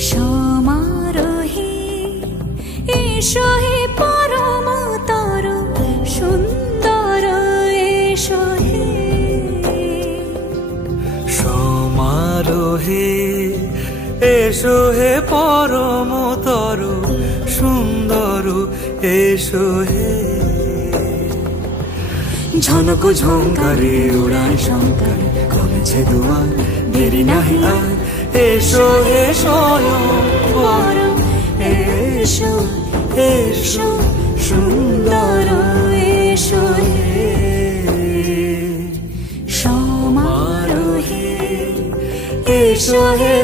সমারোহে এসো হে পরম তরু সুন্দর এসো হে সমারোহে এসো হে পরম তরু সুন্দর এসো হে ঝনক ঝঙ্কারে উড়ায় শঙ্কার কমেছে দুয়ার দেরি নাহি আর এসো হে স্বয়ং পরম এসো এসো সুন্দর এসো হে সমারোহে এসো হে